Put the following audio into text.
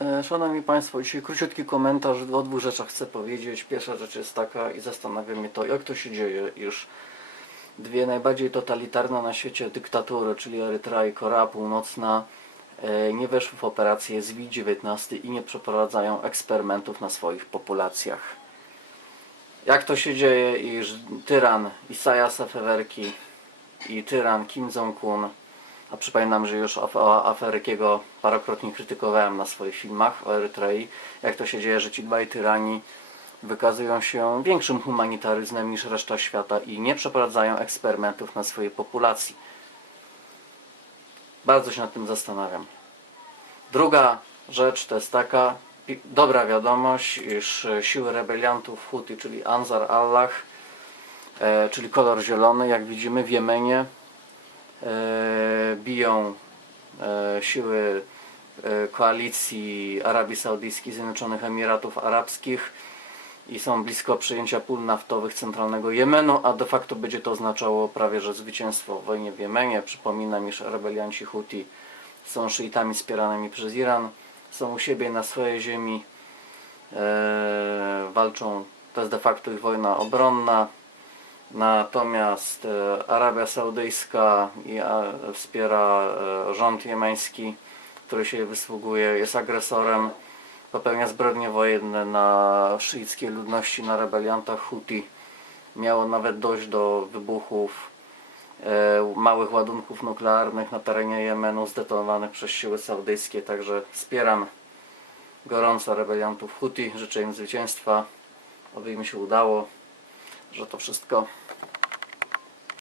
E, Szanowni Państwo, dzisiaj króciutki komentarz o dwóch rzeczach chcę powiedzieć. Pierwsza rzecz jest taka i zastanawia mnie to, jak to się dzieje, iż dwie najbardziej totalitarne na świecie dyktatury, czyli Erytrea i Korea Północna, e, nie weszły w operację ZWI-19 i nie przeprowadzają eksperymentów na swoich populacjach. Jak to się dzieje, iż tyran Isaiasa Fewerki i tyran Kim Jong-un a przypominam, że już Aferykiego parokrotnie krytykowałem na swoich filmach o Erytrei. Jak to się dzieje, że ci dwaj tyrani wykazują się większym humanitaryzmem niż reszta świata i nie przeprowadzają eksperymentów na swojej populacji. Bardzo się nad tym zastanawiam. Druga rzecz to jest taka dobra wiadomość, iż siły rebeliantów Huti, czyli Ansar Allah, e, czyli kolor zielony, jak widzimy w Jemenie, e, biją e, siły e, koalicji Arabii Saudyjskiej, Zjednoczonych Emiratów Arabskich i są blisko przejęcia pól naftowych centralnego Jemenu, a de facto będzie to oznaczało prawie że zwycięstwo w wojnie w Jemenie. Przypominam, iż rebelianci Huti są szyitami wspieranymi przez Iran, są u siebie na swojej ziemi, e, walczą, to jest de facto ich wojna obronna, Natomiast e, Arabia Saudyjska a, wspiera e, rząd jemeński, który się wysługuje, jest agresorem, popełnia zbrodnie wojenne na szyickiej ludności, na rebeliantach Huti. Miało nawet dojść do wybuchów e, małych ładunków nuklearnych na terenie Jemenu zdetonowanych przez siły saudyjskie, także wspieram gorąco rebeliantów Huti, życzę im zwycięstwa, oby im się udało że to wszystko